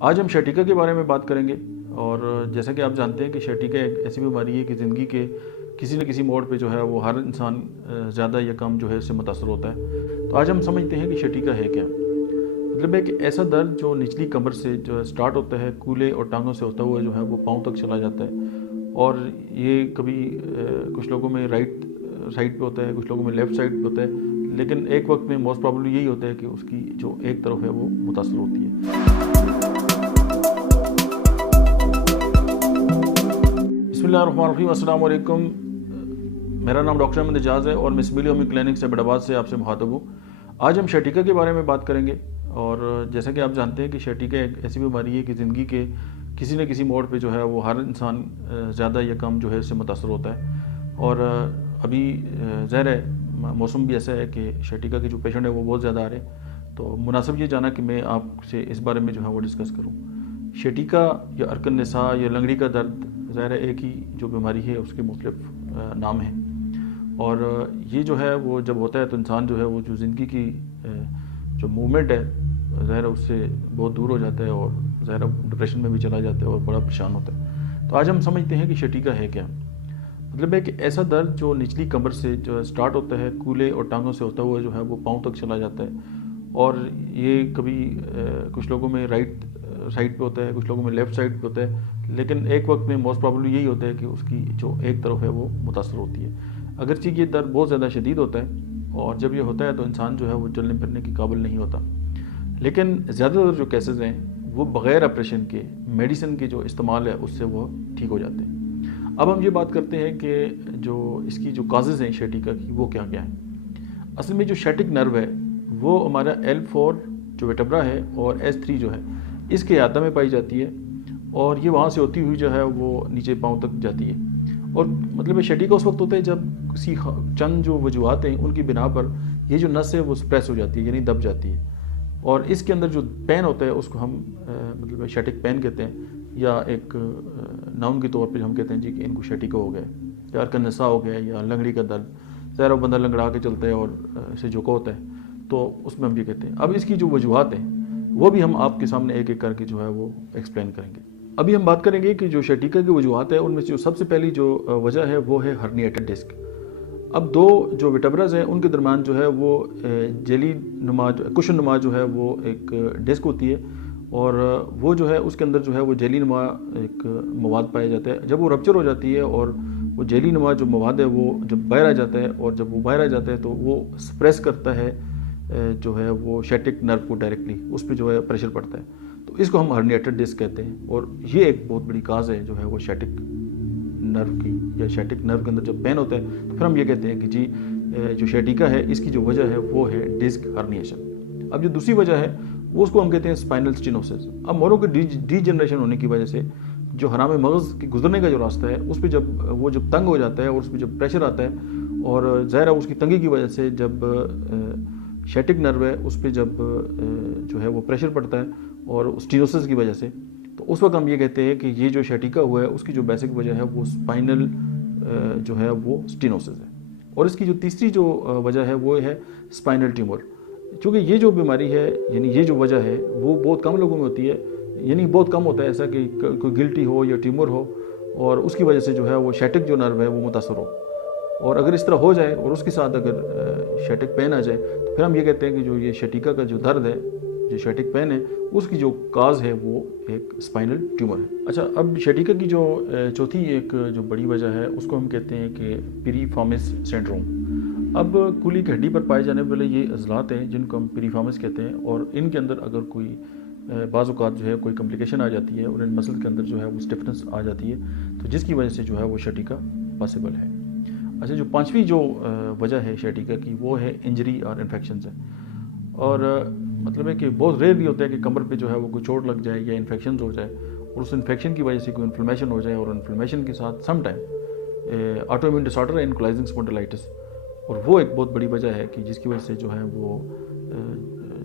آج ہم شیٹیکا کے بارے میں بات کریں گے، اور جیسا کہ آپ جانتے ہیں کہ شیٹیکا ایک ایسی بیماری ہے کہ زندگی کے کسی نہ کسی موڑ پہ جو ہے وہ ہر انسان زیادہ یا کم جو ہے اس سے متاثر ہوتا ہے۔ تو آج ہم سمجھتے ہیں کہ شیٹیکا ہے کیا۔ مطلب ہے کہ ایسا درد جو نچلی کمر سے جو ہے سٹارٹ ہوتا ہے، کولے اور ٹانگوں سے ہوتا ہوا جو ہے وہ پاؤں تک چلا جاتا ہے، اور یہ کبھی کچھ لوگوں میں رائٹ سائڈ پہ ہوتا ہے، کچھ لوگوں میں لیفٹ سائڈ پہ ہوتا ہے، لیکن ایک وقت میں موسٹ پرابلی یہی ہوتا ہے کہ اس کی جو ایک طرف ہے وہ متاثر ہوتی ہے۔ بسم اللہ الرحمن الرحیم، السلام علیکم۔ میرا نام ڈاکٹر احمد اعجاز ہے اور مس ملی ہومی کلینک سے بڑ آباد سے آپ سے مخاطب ہوں۔ آج ہم شیٹیکا کے بارے میں بات کریں گے، اور جیسا کہ آپ جانتے ہیں کہ شیٹیکا ایک ایسی بیماری ہے کہ زندگی کے کسی نہ کسی موڑ پہ جو ہے وہ ہر انسان زیادہ یا کم جو ہے اس سے متاثر ہوتا ہے، اور ابھی ظاہر ہے موسم بھی ایسا ہے کہ شیٹیکا کے جو پیشنٹ ہیں وہ بہت زیادہ آ رہے ہیں، تو مناسب یہ جانا کہ میں آپ سے اس بارے میں جو ہے وہ ڈسکس کروں۔ شیٹیکا یا ارکن نساء یا لنگڑی کا درد ظاہر ہے ایک ہی جو بیماری ہے اس کے مختلف نام ہیں، اور یہ جو ہے وہ جب ہوتا ہے تو انسان جو ہے وہ جو زندگی کی جو موومنٹ ہے ظاہر اس سے بہت دور ہو جاتا ہے، اور ظاہر ڈپریشن میں بھی چلا جاتا ہے اور بڑا پریشان ہوتا ہے۔ تو آج ہم سمجھتے ہیں کہ شیٹیکا ہے کیا۔ مطلب ہے کہ ایسا درد جو نچلی کمر سے جو ہے سٹارٹ ہوتا ہے، کولے اور ٹانگوں سے ہوتا ہوا جو ہے وہ پاؤں تک چلا جاتا ہے، اور یہ کبھی کچھ لوگوں میں رائٹ سائڈ پہ ہوتا ہے، کچھ لوگوں میں لیفٹ سائڈ پہ ہوتا ہے، لیکن ایک وقت میں موسٹ پرابلی یہی ہوتا ہے کہ اس کی جو ایک طرف ہے وہ متاثر ہوتی ہے۔ اگرچہ یہ درد بہت زیادہ شدید ہوتا ہے، اور جب یہ ہوتا ہے تو انسان جو ہے وہ چلنے پھرنے کی قابل نہیں ہوتا، لیکن زیادہ تر جو کیسز ہیں وہ بغیر آپریشن کے میڈیسن کے جو استعمال ہے اس سے وہ ٹھیک ہو جاتے ہیں۔ اب ہم یہ بات کرتے ہیں کہ جو اس کی جو کازز ہیں شیٹیکا کی وہ کیا کیا ہیں۔ اصل میں جو شیٹک نرو ہے وہ ہمارا L4 جو ویٹبرا ہے اور S3 جو ہے اس کے احاطہ میں پائی جاتی ہے، اور یہ وہاں سے ہوتی ہوئی جو ہے وہ نیچے پاؤں تک جاتی ہے، اور مطلب شیٹیکا اس وقت ہوتا ہے جب کسی چند جو وجوہات ہیں ان کی بنا پر یہ جو نس ہے وہ سپریس ہو جاتی ہے، یعنی دب جاتی ہے، اور اس کے اندر جو پین ہوتا ہے اس کو ہم مطلب شیٹک پین کہتے ہیں، یا ایک ناؤن کے طور پہ ہم کہتے ہیں جی کہ ان کو شیٹیکا ہو گیا ہے، یا ارکن نساء ہو گیا ہے، یا لنگڑی کا درد، ظاہر بندہ لنگڑا کے چلتا ہے اور اسے جھکا ہوتا ہے، تو اس میں ہم یہ کہتے ہیں۔ اب اس کی جو وجوہات ہیں وہ بھی ہم آپ کے سامنے ایک ایک کر کے جو ہے وہ ایکسپلین کریں گے۔ ابھی ہم بات کریں گے کہ جو شیٹیکا کی وجوہات ہیں ان میں سے جو سب سے پہلی جو وجہ ہے وہ ہے ہرنیٹڈ ڈسک۔ اب دو جو ویٹبرز ہیں ان کے درمیان جو ہے وہ جیلی نما کشن نما جو ہے وہ ایک ڈسک ہوتی ہے، اور وہ جو ہے اس کے اندر جو ہے وہ جیلی نما ایک مواد پایا جاتا ہے۔ جب وہ رپچر ہو جاتی ہے اور وہ جیلی نما جو مواد ہے وہ جب باہر آ جاتا ہے، اور جب وہ باہر آ جاتا ہے تو وہ سپریس کرتا ہے جو ہے وہ شیٹک نرو کو ڈائریکٹلی، اس پہ جو ہے پریشر پڑتا ہے، تو اس کو ہم ہرنیٹڈ ڈسک کہتے ہیں، اور یہ ایک بہت بڑی کاز ہے جو ہے وہ شیٹک نرو کی، یا شیٹک نرو کے اندر جب پین ہوتا ہے تو پھر ہم یہ کہتے ہیں کہ جی جو شیٹیکا ہے اس کی جو وجہ ہے وہ ہے ڈسک ہرنیشن۔ اب جو دوسری وجہ ہے وہ اس کو ہم کہتے ہیں اسپائنل سٹینوسس۔ اب موروں کے ڈی جنریشن ہونے کی وجہ سے جو حرام مغز کے گزرنے کا جو راستہ ہے اس پہ جب تنگ ہو جاتا ہے اور اس پہ جب پریشر آتا ہے، اور ظاہر ہے اس کی تنگی کی وجہ سے جب شیٹک نرو ہے اس پہ جب جو ہے وہ پریشر پڑتا ہے اور سٹینوسس کی وجہ سے، تو اس وقت ہم یہ کہتے ہیں کہ یہ جو شیٹیکا ہوا ہے اس کی جو بیسک وجہ ہے وہ اسپائنل جو ہے وہ سٹینوسس ہے۔ اور اس کی جو تیسری جو وجہ ہے وہ ہے اسپائنل ٹیومر، چونکہ یہ جو بیماری ہے یعنی یہ جو وجہ ہے وہ بہت کم لوگوں میں ہوتی ہے، یعنی بہت کم ہوتا ہے ایسا کہ کوئی گلٹی ہو یا ٹیومر ہو اور اس کی وجہ سے جو ہے وہ شیٹک جو نرو ہے وہ متاثر ہو، اور اگر اس طرح ہو جائے اور اس کے ساتھ اگر شیٹک پین آ جائے تو پھر ہم یہ کہتے ہیں کہ جو یہ شیٹیکا کا جو درد ہے، جو شیٹک پین ہے، اس کی جو کاز ہے وہ ایک اسپائنل ٹیومر ہے۔ اچھا، اب شیٹیکا کی جو چوتھی ایک جو بڑی وجہ ہے اس کو ہم کہتے ہیں کہ پیریفارمس سنڈروم۔ اب کولی کی ہڈی پر پائے جانے والے یہ عضلات ہیں جن کو ہم پیریفارمس کہتے ہیں، اور ان کے اندر اگر کوئی بعض اوقات جو ہے کوئی کمپلیکیشن آ جاتی ہے اور ان مسل کے اندر جو ہے وہ اسٹفنس آ جاتی ہے، تو جس کی وجہ سے جو ہے وہ شیٹیکا پاسبل ہے۔ اچھا، جو پانچویں جو وجہ ہے شیٹیکا کی وہ ہے انجری اور انفیکشنز ہے، اور مطلب ہے کہ بہت ریئرلی ہوتا ہے کہ کمر پہ جو ہے وہ کوئی چوٹ لگ جائے یا انفیکشنز ہو جائے، اور اس انفیکشن کی وجہ سے کوئی انفلمیشن ہو جائے، اور انفلمیشن کے ساتھ سم ٹائم آٹو امیون ڈس آرڈر اینکلائزنگ اسپونڈلائٹس، اور وہ ایک بہت بڑی وجہ ہے کہ جس کی وجہ سے جو ہے وہ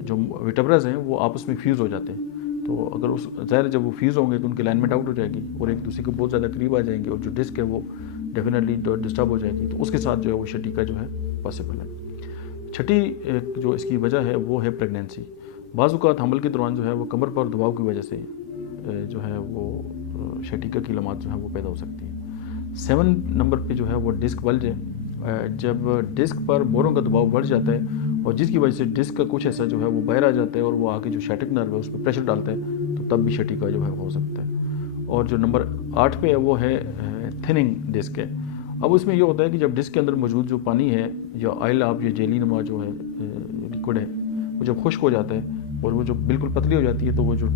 جو ویٹبرز ہیں وہ آپس میں فیوز ہو جاتے ہیں، تو اگر اس ظاہر جب وہ فیوز ہوں گے تو ان کی الائنمنٹ آؤٹ ہو جائے گی اور ایک دوسرے کے بہت زیادہ قریب آ جائیں گے، اور جو ڈسک ہے وہ ڈیفینیٹلی ڈسٹرب ہو جائے گی، تو اس کے ساتھ جو ہے وہ شیٹیکا جو ہے پاسبل ہے۔ چھٹی جو اس کی وجہ ہے وہ ہے پریگنینسی۔ بعض اوقات حمل کے دوران جو ہے وہ کمر پر دباؤ کی وجہ سے جو ہے وہ شیٹیکا کی علامات جو ہیں وہ پیدا ہو سکتی ہیں۔ 7 نمبر پہ جو ہے وہ ڈسک بلج ہے۔ جب ڈسک پر موروں کا دباؤ بڑھ جاتا ہے اور جس کی وجہ سے ڈسک کا کچھ ایسا جو ہے وہ باہر آ جاتا ہے اور وہ آگے جو شیٹک نرو ہے اس پہ پریشر ڈالتا ہے، تو تب بھی شیٹیکا جو ہے ہو سکتا ہے۔ اور جو نمبر 8 پہ ہے وہ ہے تھننگ ڈسک ہے۔ اب اس میں یہ ہوتا ہے کہ جب ڈسک کے اندر موجود جو پانی ہے یا آئل آپ یا جیلی نما جو ہے لیکوڈ ہے، وہ جب خشک ہو جاتا ہے اور وہ جو بالکل پتلی ہو جاتی ہے، تو وہ جو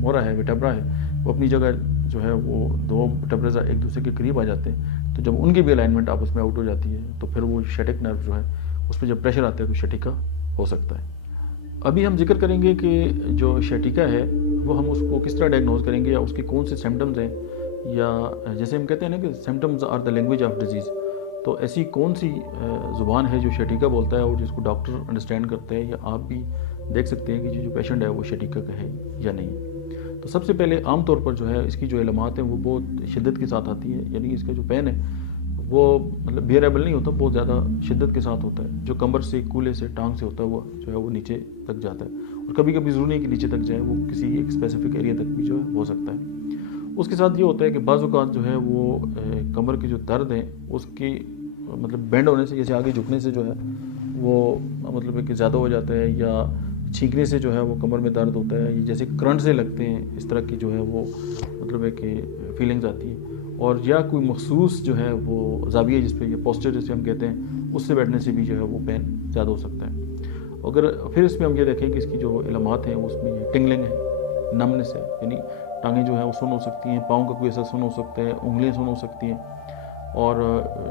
مورا ہے وٹیبرا ہے وہ اپنی جگہ جو ہے وہ 2 وٹیبراز ایک دوسرے کے قریب آ جاتے ہیں، تو جب ان کی بھی الائنمنٹ آپس میں آؤٹ ہو جاتی ہے تو پھر وہ شیٹک نرو جو ہے اس پہ جب پریشر آتا ہے تو شیٹیکا ہو سکتا ہے۔ ابھی ہم ذکر کریں گے کہ جو شیٹیکا ہے وہ ہم اس کو کس طرح ڈائگنوز کریں گے یا اس کے کون سے سمٹمز ہیں، یا جیسے ہم کہتے ہیں نا کہ symptoms are the language of disease, تو ایسی کون سی زبان ہے جو شیٹیکا بولتا ہے اور جس کو ڈاکٹر انڈرسٹینڈ کرتے ہیں یا آپ بھی دیکھ سکتے ہیں کہ جو پیشنٹ ہے وہ شیٹیکا کا ہے یا نہیں۔ تو سب سے پہلے عام طور پر جو ہے اس کی جو علامات ہیں وہ بہت شدت کے ساتھ آتی ہے، یعنی اس کا جو پین ہے وہ مطلب بیئریبل نہیں ہوتا، بہت زیادہ شدت کے ساتھ ہوتا ہے، جو کمر سے کولے سے ٹانگ سے ہوتا ہے وہ جو ہے وہ نیچے تک جاتا ہے، اور کبھی کبھی ضروری نہیں کہ نیچے تک جائے، وہ کسی ایک اسپیسیفک ایریا تک بھی جو ہے ہو سکتا ہے۔ اس کے ساتھ یہ ہوتا ہے کہ بعض اوقات جو ہے وہ کمر کی جو درد ہے اس کی مطلب بینڈ ہونے سے، جیسے آگے جھکنے سے جو ہے وہ مطلب ہے کہ زیادہ ہو جاتا ہے، یا چھینکنے سے جو ہے وہ کمر میں درد ہوتا ہے، جیسے کرنٹ سے لگتے ہیں اس طرح کی جو ہے وہ مطلب ہے کہ فیلنگز آتی ہیں، اور یا کوئی مخصوص جو ہے وہ زاویہ جس پہ یہ پوسچر جسے ہم کہتے ہیں اس سے بیٹھنے سے بھی جو ہے وہ پین زیادہ ہو سکتا ہے۔ اگر پھر اس میں ہم یہ دیکھیں کہ اس کی جو علامات ہیں اس میں یہ ٹنگلنگ ہے، نمنس ہے، یعنی ٹانگیں جو ہیں وہ سن ہو سکتی ہیں، پاؤں کا کوئی ایسا سن ہو سکتا ہے، انگلیاں سن ہو سکتی ہیں، اور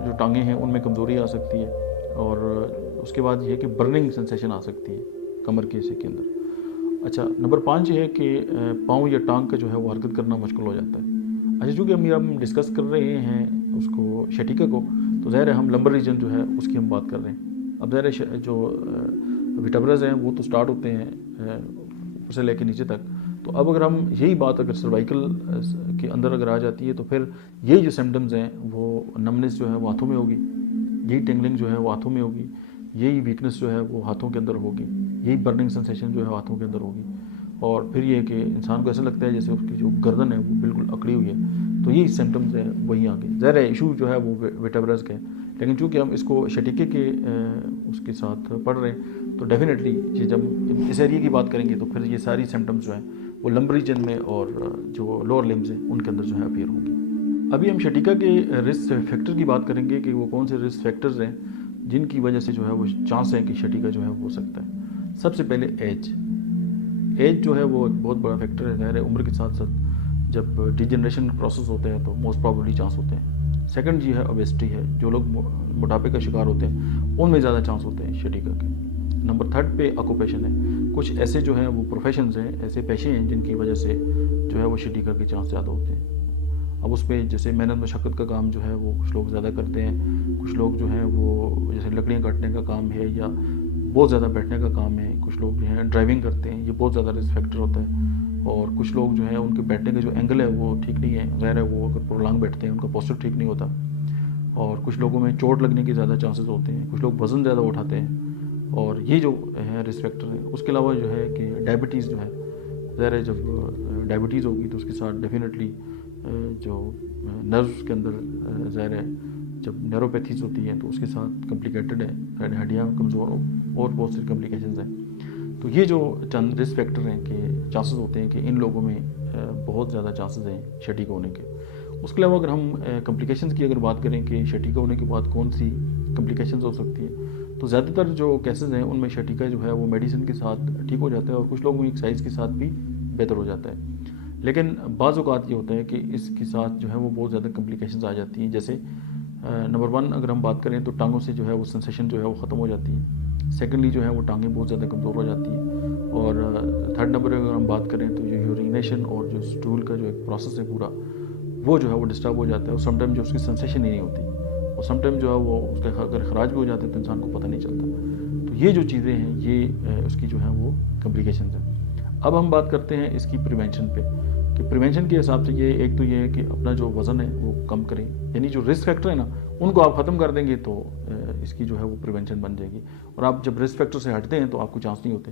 جو ٹانگیں ہیں ان میں کمزوری آ سکتی ہے، اور اس کے بعد یہ ہے کہ برننگ سنسیشن آ سکتی ہے کمر کے حصے کے اندر۔ اچھا، نمبر 5 یہ ہے کہ پاؤں یا ٹانگ کا جو ہے وہ حرکت کرنا مشکل ہو جاتا ہے۔ اچھا، چونکہ ہم ڈسکس کر رہے ہیں اس کو شیٹیکا کو، تو ظاہر ہے ہم لمبر ریجن جو ہے اس کی ہم بات کر رہے ہیں۔ اب ظاہر ہے جو وٹیبرز ہیں وہ تو سٹارٹ ہوتے ہیں اوپر سے لے کے نیچے تک، تو اب اگر ہم یہی بات اگر سروائیکل کے اندر اگر آ جاتی ہے تو پھر یہی جو سمٹمز ہیں وہ نمنس جو ہے وہ ہاتھوں میں ہوگی، یہی ٹنگلنگ جو ہے وہ ہاتھوں میں ہوگی، یہی ویکنس جو ہے وہ ہاتھوں کے اندر ہوگی، یہی برننگ سنسیشن جو ہے ہاتھوں کے اندر ہوگی، اور پھر یہ کہ انسان کو ایسا لگتا ہے جیسے اس کی جو گردن ہے وہ بالکل اکڑی ہوئی ہے، تو یہی سمٹمز ہیں وہی آگے۔ ظاہر ہے ایشو جو ہے وہ وٹیبرز کے ہیں، لیکن چونکہ ہم اس کو شیٹیکے کے اس کے ساتھ پڑھ رہے ہیں تو ڈیفینیٹلی جب اس ایریا کی بات کریں گے تو پھر یہ ساری سمٹمز جو ہیں وہ لمبر ریجن میں اور جو لوور لمبز ہیں ان کے اندر جو ہے اپیئر ہوں گی۔ ابھی ہم شیٹیکا کے رسک فیکٹر کی بات کریں گے کہ وہ کون سے رسک فیکٹرز ہیں جن کی وجہ سے جو ہے وہ چانس ہے کہ شیٹیکا جو ہے ہو سکتا ہے۔ سب سے پہلے ایج جو ہے وہ ایک بہت بڑا فیکٹر ہے، ظاہر ہے عمر کے ساتھ ساتھ جب ڈی جنریشن پروسیس ہوتے ہیں تو موسٹ پرابیبلی چانس ہوتے ہیں۔ سیکنڈ یہ ہے اوبیسٹی ہے، جو لوگ موٹاپے کا شکار ہوتے ہیں ان میں زیادہ چانس ہوتے ہیں شیٹیکا کے۔ نمبر 3 پہ آکوپیشن ہے، کچھ ایسے جو ہیں وہ پروفیشنز ہیں، ایسے پیشے ہیں جن کی وجہ سے جو ہے وہ شیٹیکا کے چانس زیادہ ہوتے ہیں۔ اب اس پہ جیسے محنت مشقت کا کام جو ہے وہ کچھ لوگ زیادہ کرتے ہیں، کچھ لوگ جو ہیں وہ جیسے لکڑیاں کاٹنے کا کام ہے یا بہت زیادہ بیٹھنے کا کام ہے، کچھ لوگ جو ہیں ڈرائیونگ کرتے ہیں، یہ بہت زیادہ رسک فیکٹر ہوتا ہے، اور کچھ لوگ جو ہیں ان کے بیٹھنے کا جو اینگل ہے وہ ٹھیک نہیں ہے، ظاہر ہے وہ اگر پرولانگ بیٹھتے ہیں ان کا پوسچر ٹھیک نہیں ہوتا، اور کچھ لوگوں میں چوٹ لگنے کے زیادہ چانسز ہوتے ہیں، کچھ لوگ وزن زیادہ اٹھاتے ہیں، اور یہ جو ہے رسک فیکٹر ہیں۔ اس کے علاوہ جو ہے کہ ڈائبٹیز جو ہے، ظاہر ہے جب ڈائبٹیز ہوگی تو اس کے ساتھ ڈیفینیٹلی جو نروز کے اندر ظاہر ہے جب نیوروپیتھیز ہوتی ہیں تو اس کے ساتھ کمپلیکیٹڈ ہے، ہڈیاں کمزور اور بہت سی کمپلیکیشنز ہیں۔ تو یہ جو چند رسک فیکٹر ہیں کہ چانسز ہوتے ہیں کہ ان لوگوں میں بہت زیادہ چانسز ہیں شیٹیکا ہونے کے۔ اس کے علاوہ اگر ہم کمپلیکیشنز کی اگر بات کریں کہ شیٹیکا ہونے کے بعد کون سی کمپلیکیشنز ہو سکتی ہیں، تو زیادہ تر جو کیسز ہیں ان میں شیٹیکا جو ہے وہ میڈیسن کے ساتھ ٹھیک ہو جاتا ہے، اور کچھ لوگوں میں ایکسرسائز کے ساتھ بھی بہتر ہو جاتا ہے۔ لیکن بعض اوقات یہ ہوتا ہے کہ اس کے ساتھ جو ہے وہ بہت زیادہ کمپلیکیشنز آ جاتی ہیں، جیسے نمبر 1 اگر ہم بات کریں تو ٹانگوں سے جو ہے وہ سنسیشن جو ہے وہ ختم ہو جاتی ہے، سیکنڈلی جو ہے وہ ٹانگیں بہت زیادہ کمزور ہو جاتی ہیں، اور 3rd نمبر اگر ہم بات کریں تو جو یورینیشن اور جو اسٹول کا جو ایک پروسیس ہے پورا وہ جو ہے وہ ڈسٹرب ہو جاتا ہے، اور سم ٹائم جو اس کی سنسیشن ہی نہیں ہوتی، اور سم ٹائم جو ہے وہ اس کا اگر خراج بھی ہو جاتا ہے تو انسان کو پتہ نہیں چلتا۔ تو یہ جو چیزیں ہیں یہ اس کی جو ہیں وہ کمپلیکیشنز ہیں۔ اب ہم بات کرتے ہیں اس کی پریونشن پہ کہ پریونشن کے حساب سے یہ ایک تو یہ ہے کہ اپنا جو وزن ہے وہ کم کریں، یعنی جو رسک فیکٹر ہے نا ان کو آپ ختم کر دیں گے تو اس کی جو ہے وہ پریونشن بن جائے گی، اور آپ جب رسک فیکٹر سے ہٹتے ہیں تو آپ کو چانس نہیں ہوتے۔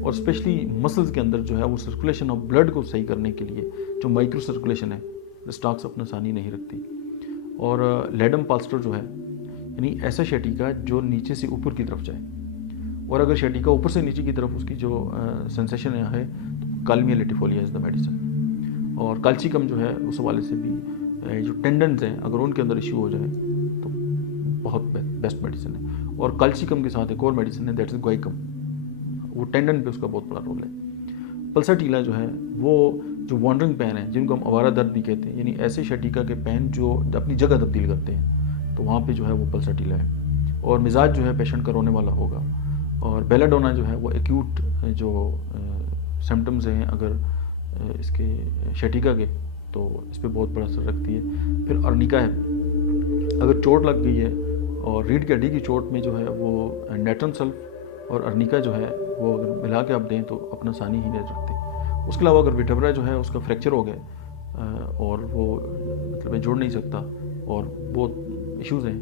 اور اسپیشلی مسلز کے اندر جو ہے وہ سرکولیشن آف بلڈ کو صحیح کرنے کے لیے جو مائکرو سرکولیشن ہے اسٹاکس اپنا ثانی نہیں رکھتی. اور لیڈم پالسٹر جو ہے یعنی ایسا شیٹیکا جو نیچے سے اوپر کی طرف جائے, اور اگر شیٹیکا اوپر سے نیچے کی طرف اس کی جو سینسیشن ہے تو کالمیا لیٹیفولیا از دا میڈیسن. اور کیلسیکم جو ہے اس حوالے سے بھی جو ٹینڈنز ہیں اگر ان کے اندر ایشو ہو جائے تو بہت بیسٹ میڈیسن ہے. اور کیلسیکم کے ساتھ ایک اور میڈیسن ہے دیٹ از گوائکم, وہ ٹینڈن پہ اس کا بہت بڑا رول ہے. پلساٹیلا جو ہے وہ جو وانڈرنگ پین ہے جن کو ہم آوارہ درد بھی کہتے ہیں, یعنی ایسے شیٹیکا کے پین جو اپنی جگہ تبدیل کرتے ہیں تو وہاں پہ جو ہے وہ پلساٹیلا ہے. اور مزاج جو ہے پیشنٹ کا رونے والا ہوگا. اور بیلاڈونا جو ہے وہ ایکیوٹ جو سمٹمز ہیں اگر اس کے شیٹیکا کے تو اس پہ بہت بڑا اثر رکھتی ہے. پھر ارنیکا ہے, اگر چوٹ لگ گئی ہے اور ریڑھ کی ہڈی کی چوٹ میں جو ہے وہ نیٹرم سلف اور ارنیکا جو ہے وہ اگر ملا کے آپ دیں تو اپنا ثانی ہی نہیں رکھتے. اس کے علاوہ اگر وٹبرا جو ہے اس کا فریکچر ہو گیا اور وہ مطلب جوڑ نہیں سکتا اور بہت ایشوز ہیں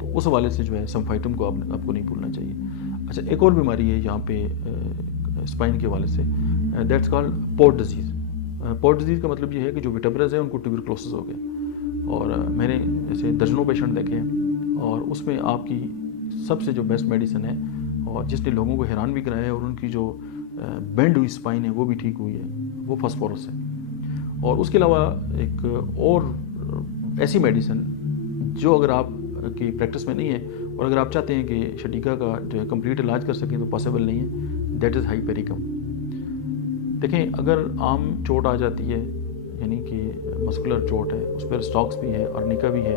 تو اس حوالے سے جو ہے سمفائٹم کو آپ کو نہیں بھولنا چاہیے. اچھا, ایک اور بیماری ہے یہاں پہ اسپائن کے حوالے سے, that's called port disease. Port disease کا مطلب یہ ہے کہ جو وٹبرز ہیں ان کو ٹیوبرکلوسس ہو گیا. اور میں نے ایسے درجنوں پیشنٹ دیکھے ہیں اور اس میں آپ کی سب سے جو بیسٹ میڈیسن ہے اور جس نے لوگوں کو حیران بھی کرایا ہے اور ان کی جو بینڈ ہوئی اسپائن ہے وہ بھی ٹھیک ہوئی ہے, وہ فاسفورس ہے. اور اس کے علاوہ ایک اور ایسی میڈیسن جو اگر آپ کی پریکٹس میں نہیں ہے اور اگر آپ چاہتے ہیں کہ شیٹیکا کا جو ہے کمپلیٹ علاج کر سکیں تو پاسبل نہیں ہے, دیٹ از ہائپیریکم. دیکھیں اگر عام چوٹ آ جاتی ہے یعنی کہ مسکولر چوٹ ہے اس پر اسٹاکس بھی ہے, ارنیکا بھی ہے.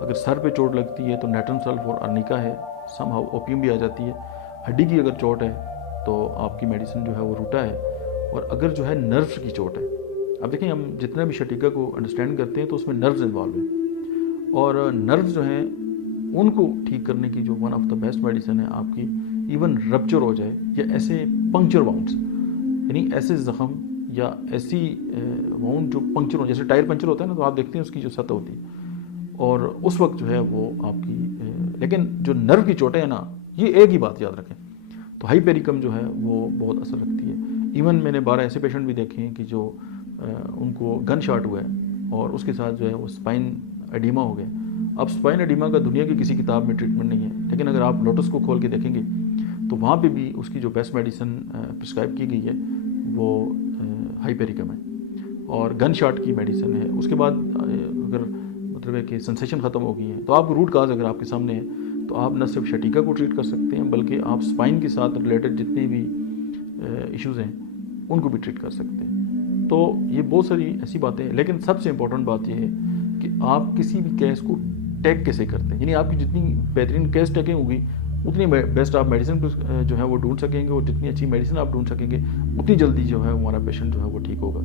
اگر سر پہ چوٹ لگتی ہے تو نیٹرم سلف اور ارنیکا ہے, سم ہاؤ اوپیم بھی آ جاتی ہے. ہڈی کی اگر چوٹ ہے تو آپ کی میڈیسن جو ہے وہ روٹا ہے. اور اگر جو ہے نروس کی چوٹ ہے, اب دیکھیں ہم جتنا بھی شیٹیکا کو انڈرسٹینڈ کرتے ہیں تو اس میں نروز انوالو ہیں, اور نروز جو ہیں ان کو ٹھیک کرنے کی جو one of the best medicine ہے آپ کی, ایون رپچر ہو جائے یا ایسے پنکچر واؤنڈس یعنی ایسے زخم یا ایسی واؤنڈ جو پنکچر ہو, جیسے ٹائر پنکچر ہوتا ہے نا تو آپ دیکھتے ہیں اس کی جو سطح ہوتی ہے اور اس وقت جو ہے وہ آپ کی, لیکن جو نرو کی چوٹیں ہیں نا یہ ایک ہی بات یاد رکھیں تو ہائپیریکم جو ہے وہ بہت اثر رکھتی ہے. ایون میں نے 12 ایسے پیشنٹ بھی دیکھے ہیں کہ جو ان کو گن شاٹ ہوا ہے اور اس کے ساتھ جو ہے وہ اسپائن ایڈیما ہو گیا. اب اسپائن ایڈیما کا دنیا کی کسی کتاب میں ٹریٹمنٹ نہیں ہے, لیکن اگر آپ لوٹس کو کھول کے دیکھیں گے تو وہاں پہ بھی اس کی جو بیسٹ میڈیسن پرسکرائب کی گئی ہے وہ ہائپیریکم ہے اور گن شاٹ کی میڈیسن ہے. اس کے بعد اگر مطلب ہے کہ سنسیشن ختم ہو گئی ہے تو آپ کو روٹ کاز اگر آپ کے سامنے ہے تو آپ نہ صرف شیٹیکا کو ٹریٹ کر سکتے ہیں بلکہ آپ اسپائن کے ساتھ ریلیٹڈ جتنے بھی ایشوز ہیں ان کو بھی ٹریٹ کر سکتے ہیں. تو یہ بہت ساری ایسی باتیں ہیں, لیکن سب سے امپورٹنٹ بات یہ ہے کہ آپ کسی بھی کیس کو ٹیک کیسے کرتے ہیں, یعنی آپ کی جتنی بہترین کیس ٹیکنگ ہوگی اتنی بیسٹ آپ میڈیسن جو ہے وہ ڈھونڈ سکیں گے, اور جتنی اچھی میڈیسن آپ ڈھونڈ سکیں گے اتنی جلدی جو ہے ہمارا پیشنٹ جو ہے وہ ٹھیک ہوگا.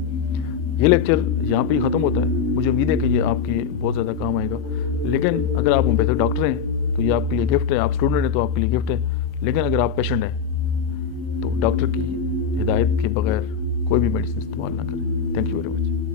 یہ لیکچر یہاں پہ ہی ختم ہوتا ہے. مجھے امید ہے کہ یہ آپ کے بہت زیادہ کام آئے گا, لیکن اگر آپ بہتر ڈاکٹر ہیں تو یہ آپ کے لیے گفٹ ہے, آپ اسٹوڈنٹ ہیں تو آپ کے لیے گفٹ ہے, لیکن اگر آپ پیشنٹ ہیں تو ڈاکٹر کی ہدایت کے بغیر کوئی بھی میڈیسن استعمال نہ کریں. Thank you very much.